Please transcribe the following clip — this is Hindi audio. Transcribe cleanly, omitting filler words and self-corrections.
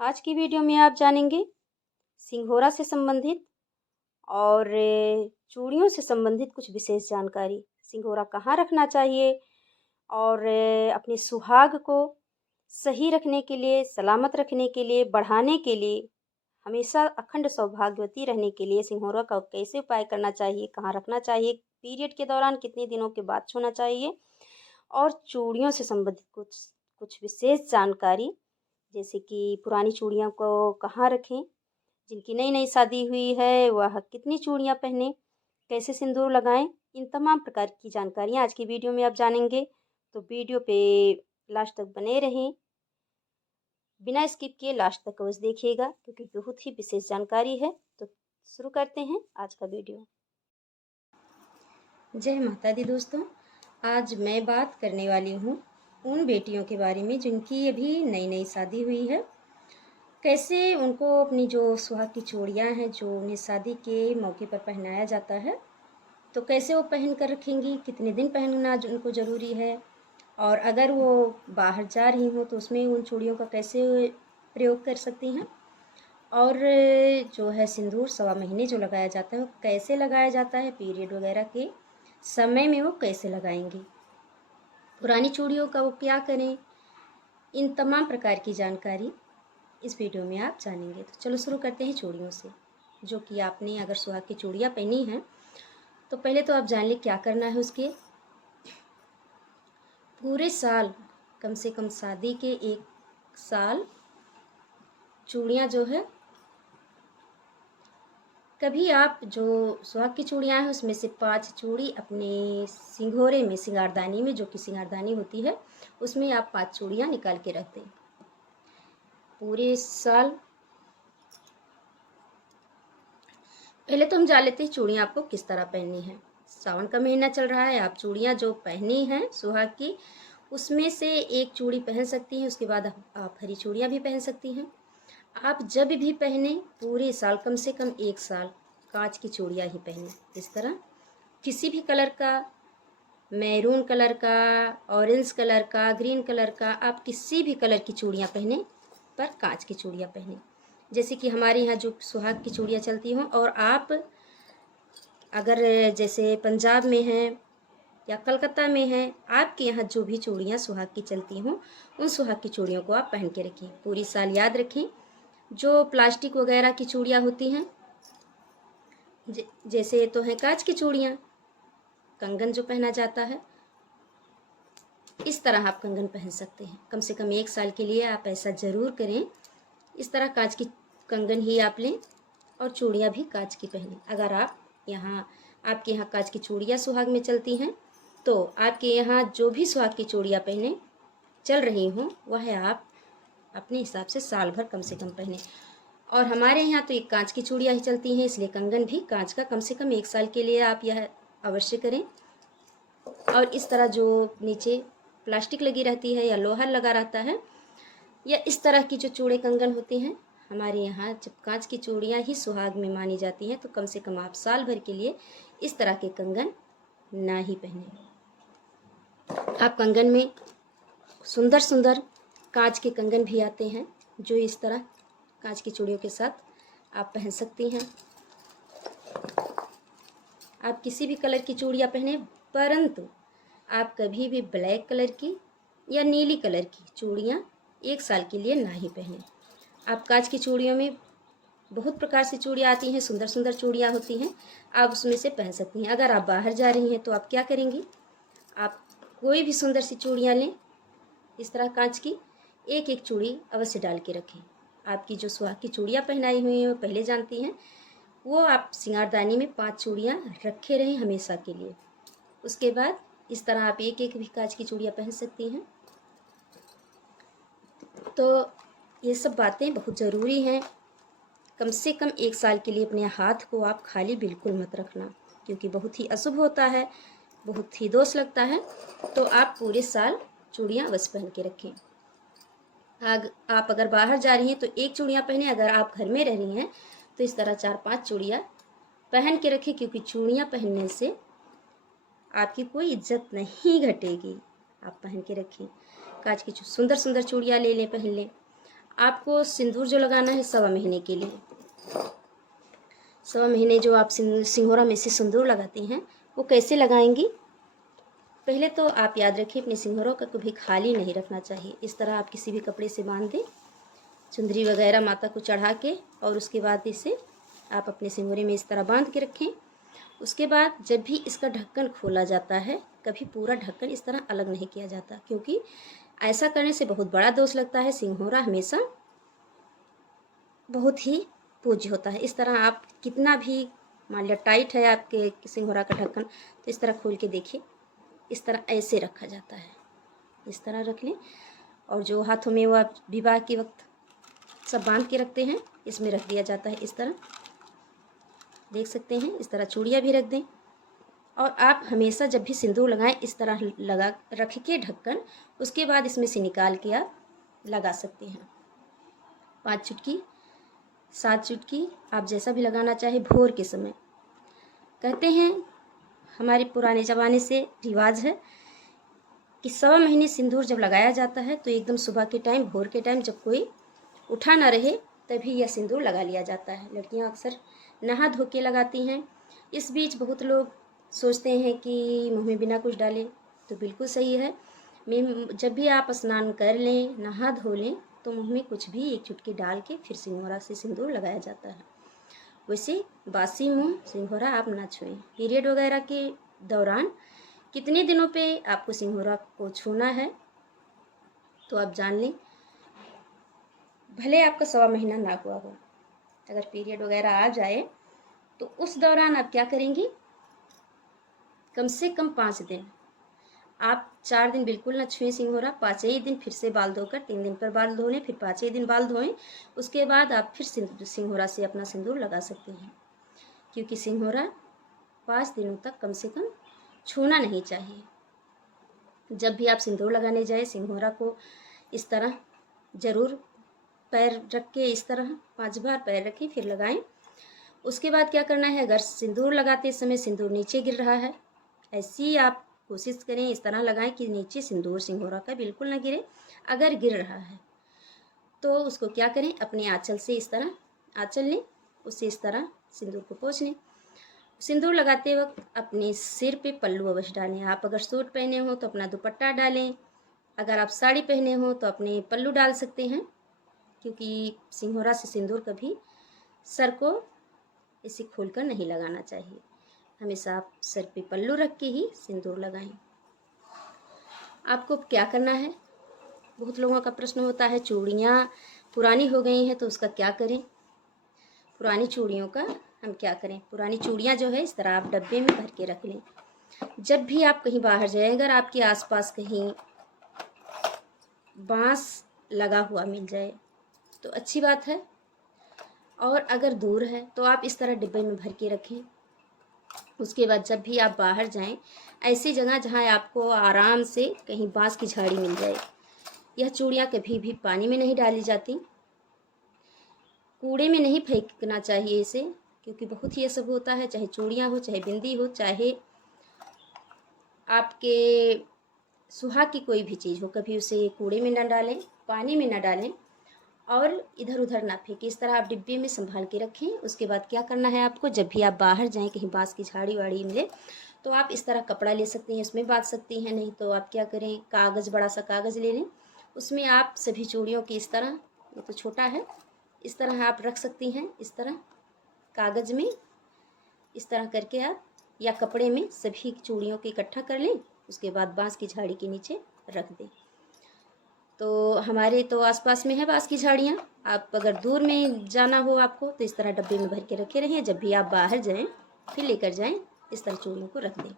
आज की वीडियो में आप जानेंगे सिंघोरा से संबंधित और चूड़ियों से संबंधित कुछ विशेष जानकारी। सिंघोरा कहाँ रखना चाहिए और अपने सुहाग को सही रखने के लिए, सलामत रखने के लिए, बढ़ाने के लिए, हमेशा अखंड सौभाग्यवती रहने के लिए सिंघोरा का कैसे उपाय करना चाहिए, कहाँ रखना चाहिए, पीरियड के दौरान कितने दिनों के बाद छूना चाहिए और चूड़ियों से संबंधित कुछ कुछ विशेष जानकारी, जैसे कि पुरानी चूड़ियों को कहाँ रखें, जिनकी नई नई शादी हुई है वह कितनी चूड़ियाँ पहने, कैसे सिंदूर लगाएं, इन तमाम प्रकार की जानकारियाँ आज की वीडियो में आप जानेंगे। तो वीडियो पे लास्ट तक बने रहें, बिना स्किप किए लास्ट तक अवश्य देखिएगा क्योंकि बहुत ही विशेष जानकारी है। तो शुरू करते हैं आज का वीडियो। जय माता दी दोस्तों, आज मैं बात करने वाली हूँ उन बेटियों के बारे में जिनकी अभी नई नई शादी हुई है। कैसे उनको अपनी जो सुहाग की चूड़ियाँ हैं जो उन्हें शादी के मौके पर पहनाया जाता है, तो कैसे वो पहन कर रखेंगी, कितने दिन पहनना उनको ज़रूरी है, और अगर वो बाहर जा रही हों तो उसमें उन चूड़ियों का कैसे प्रयोग कर सकती हैं, और जो है सिंदूर 1.25 महीने जो लगाया जाता है वो कैसे लगाया जाता है, पीरियड वगैरह के समय में वो कैसे लगाएंगी, पुरानी चूड़ियों का वो क्या करें, इन तमाम प्रकार की जानकारी इस वीडियो में आप जानेंगे। तो चलो शुरू करते हैं चूड़ियों से। जो कि आपने अगर सुहाग की चूड़ियाँ पहनी हैं तो पहले तो आप जान लें क्या करना है। उसके पूरे साल, कम से कम शादी के 1 साल चूड़ियाँ जो है, कभी आप जो सुहाग की चूड़ियाँ हैं उसमें से 5 चूड़ी अपने सिंघोरे में, सिंगारदानी में, जो कि सिंगारदानी होती है उसमें आप 5 चूड़ियाँ निकाल के रख दें। पूरे साल पहले तो हम जान लेते हैं चूड़ियाँ आपको किस तरह पहननी है। सावन का महीना चल रहा है, आप चूड़ियाँ जो पहनी हैं सुहाग की उसमें से एक चूड़ी पहन सकती हैं, उसके बाद आप हरी चूड़ियाँ भी पहन सकती हैं। आप जब भी पहने पूरे साल, कम से कम 1 साल कांच की चूड़ियाँ ही पहने। इस तरह किसी भी कलर का, मैरून कलर का, ऑरेंज कलर का, ग्रीन कलर का, आप किसी भी कलर की चूड़ियाँ पहने पर कांच की चूड़ियाँ पहने। जैसे कि हमारे यहाँ जो सुहाग की चूड़ियाँ चलती हों, और आप अगर जैसे पंजाब में हैं या कलकत्ता में हैं, आपके यहाँ जो भी चूड़ियाँ सुहाग की चलती हों उन सुहाग की चूड़ियों को आप पहन के रखें पूरी साल। याद रखें जो प्लास्टिक वगैरह की चूड़ियाँ होती हैं, जैसे तो हैं कांच की चूड़ियाँ, कंगन जो पहना जाता है, इस तरह आप कंगन पहन सकते हैं। कम से कम 1 साल के लिए आप ऐसा ज़रूर करें। इस तरह कांच की कंगन ही आप लें और चूड़ियाँ भी कांच की पहनें। अगर आपके यहाँ कांच की चूड़ियाँ सुहाग में चलती हैं तो आपके यहाँ जो भी सुहाग की चूड़ियाँ पहने चल रही हों वह आप अपने हिसाब से साल भर कम से कम पहने। और हमारे यहाँ तो एक कांच की चूड़ियाँ ही चलती हैं, इसलिए कंगन भी कांच का कम से कम 1 साल के लिए आप यह अवश्य करें। और इस तरह जो नीचे प्लास्टिक लगी रहती है या लोहा लगा रहता है, या इस तरह की जो चूड़े कंगन होती हैं, हमारे यहाँ जब कांच की चूड़ियाँ ही सुहाग में मानी जाती हैं तो कम से कम आप साल भर के लिए इस तरह के कंगन ना ही पहने। आप कंगन में सुंदर सुंदर कांच के कंगन भी आते हैं जो इस तरह कांच की चूड़ियों के साथ आप पहन सकती हैं। आप किसी भी कलर की चूड़ियाँ पहने, परंतु आप कभी भी ब्लैक कलर की या नीली कलर की चूड़ियाँ 1 साल के लिए ना ही पहने। आप कांच की चूड़ियों में बहुत प्रकार से चूड़ियाँ आती हैं, सुंदर सुंदर चूड़ियाँ होती हैं, आप उसमें से पहन सकती हैं। अगर आप बाहर जा रही हैं तो आप क्या करेंगी, आप कोई भी सुंदर सी चूड़ियाँ लें, इस तरह कांच की एक एक चूड़ी अवश्य डाल के रखें। आपकी जो सुहाग की चूड़ियाँ पहनाई हुई हैं वो पहले जानती हैं, वो आप सिंगारदानी में 5 चूड़ियाँ रखे रहें हमेशा के लिए। उसके बाद इस तरह आप एक एक भी कांच की चूड़ियाँ पहन सकती हैं। तो ये सब बातें बहुत ज़रूरी हैं। कम से कम 1 साल के लिए अपने हाथ को आप खाली बिल्कुल मत रखना, क्योंकि बहुत ही अशुभ होता है, बहुत ही दोष लगता है। तो आप पूरे साल चूड़ियाँ अवश्य पहन के रखें। आप अगर बाहर जा रही हैं तो 1 चूड़ियाँ पहने, अगर आप घर में रह रही हैं तो इस तरह 4-5 चूड़ियाँ पहन के रखें, क्योंकि चूड़ियाँ पहनने से आपकी कोई इज्जत नहीं घटेगी। आप पहन के रखें, कांच की सुंदर सुंदर चूड़ियाँ ले लें, पहन लें। आपको सिंदूर जो लगाना है 1.25 महीने के लिए, 1.25 महीने जो आप सिंघोरा में से सिंदूर लगाती हैं वो कैसे लगाएंगी। पहले तो आप याद रखिए अपने सिंघोरों का कभी खाली नहीं रखना चाहिए। इस तरह आप किसी भी कपड़े से बांध दें, चुंदरी वगैरह माता को चढ़ा के, और उसके बाद इसे आप अपने सिंघोरे में इस तरह बांध के रखें। उसके बाद जब भी इसका ढक्कन खोला जाता है, कभी पूरा ढक्कन इस तरह अलग नहीं किया जाता, क्योंकि ऐसा करने से बहुत बड़ा दोष लगता है। सिंघोरा हमेशा बहुत ही पूज्य होता है। इस तरह आप कितना भी, मान लिया टाइट है आपके सिंघोरा का ढक्कन, तो इस तरह खोल के देखिए, इस तरह ऐसे रखा जाता है। इस तरह रख लें, और जो हाथों में वो आप विवाह के वक्त सब बांध के रखते हैं, इसमें रख दिया जाता है। इस तरह देख सकते हैं, इस तरह चूड़ियाँ भी रख दें। और आप हमेशा जब भी सिंदूर लगाएं इस तरह लगा रख के ढक्कन, उसके बाद इसमें से निकाल के आप लगा सकते हैं। 5 चुटकी, 7 चुटकी, आप जैसा भी लगाना चाहे। भोर के समय कहते हैं, हमारे पुराने ज़माने से रिवाज है कि 1.25 महीने सिंदूर जब लगाया जाता है तो एकदम सुबह के टाइम, भोर के टाइम, जब कोई उठा ना रहे तभी यह सिंदूर लगा लिया जाता है। लड़कियां अक्सर नहा धो के लगाती हैं। इस बीच बहुत लोग सोचते हैं कि मुँह में बिना कुछ डाले, तो बिल्कुल सही है। जब भी आप स्नान कर लें, नहा धो लें, तो मुँह में कुछ भी 1 चुटकी डाल के फिर सिंघोरा से सिंदूर लगाया जाता है। वैसे बासी मुँह सिंघोरा आप ना छुएं। पीरियड वगैरह के दौरान कितने दिनों पे आपको सिंघोरा को छूना है तो आप जान लें। भले आपका 1.25 महीना ना हुआ हो, अगर पीरियड वगैरह आ जाए तो उस दौरान आप क्या करेंगी, कम से कम 5 दिन, आप 4 दिन बिल्कुल ना छुएं सिंघोरा। 5वें ही दिन फिर से बाल धोकर, 3 दिन पर बाल धो लें, फिर 5वें दिन बाल धोएं। उसके बाद आप फिर सिंघोरा से अपना सिंदूर लगा सकते हैं, क्योंकि सिंघोरा 5 दिनों तक कम से कम छूना नहीं चाहिए। जब भी आप सिंदूर लगाने जाए, सिंघोरा को इस तरह ज़रूर पैर रख के, इस तरह 5 बार पैर रखें फिर लगाएं। उसके बाद क्या करना है, अगर सिंदूर लगाते समय सिंदूर नीचे गिर रहा है, ऐसी आप कोशिश करें इस तरह लगाएं कि नीचे सिंदूर सिंघोरा का बिल्कुल ना गिरे। अगर गिर रहा है तो उसको क्या करें, अपने आंचल से इस तरह आंचल लें, उससे इस तरह सिंदूर को पोंछ लें। सिंदूर लगाते वक्त अपने सिर पे पल्लू अवश्य डालें। आप अगर सूट पहने हो तो अपना दुपट्टा डालें, अगर आप साड़ी पहने हो तो अपने पल्लू डाल सकते हैं, क्योंकि सिंघोरा से सिंदूर कभी सर को इसे खोलकर नहीं लगाना चाहिए। हमेशा आप सर पे पल्लू रख के ही सिंदूर लगाएं। आपको क्या करना है, बहुत लोगों का प्रश्न होता है, चूड़ियाँ पुरानी हो गई हैं तो उसका क्या करें। पुरानी चूड़ियों का हम क्या करें, पुरानी चूड़ियाँ जो है इस तरह आप डब्बे में भर के रख लें। जब भी आप कहीं बाहर जाएं, अगर आपके आसपास कहीं बांस लगा हुआ मिल जाए तो अच्छी बात है, और अगर दूर है तो आप इस तरह डिब्बे में भर के रखें। उसके बाद जब भी आप बाहर जाएं, ऐसी जगह जहां आपको आराम से कहीं बांस की झाड़ी मिल जाए। यह चूड़ियाँ कभी भी पानी में नहीं डाली जाती, कूड़े में नहीं फेंकना चाहिए इसे, क्योंकि बहुत ही ये सब होता है, चाहे चूड़ियाँ हो, चाहे बिंदी हो, चाहे आपके सुहाग की कोई भी चीज़ हो, कभी उसे कूड़े में ना डालें, पानी में ना डालें और इधर उधर ना फेंकें। इस तरह आप डिब्बे में संभाल के रखें। उसके बाद क्या करना है आपको, जब भी आप बाहर जाएं, कहीं बांस की झाड़ी वाड़ी मिले तो आप इस तरह कपड़ा ले सकती हैं, इसमें बांध सकती हैं। नहीं तो आप क्या करें, कागज़, बड़ा सा कागज़ ले लें, उसमें आप सभी चूड़ियों की इस तरह, ये तो छोटा है, इस तरह आप रख सकती हैं। इस तरह कागज़ में इस तरह करके आप, या कपड़े में सभी चूड़ियों को इकट्ठा कर लें, उसके बाद बांस की झाड़ी के नीचे रख दें। तो हमारे तो आसपास में है बांस की झाड़ियाँ। आप अगर दूर में जाना हो आपको तो इस तरह डब्बे में भर के रखे रहें। जब भी आप बाहर जाएं फिर लेकर जाएं, इस तरह चूड़ियों को रख दें।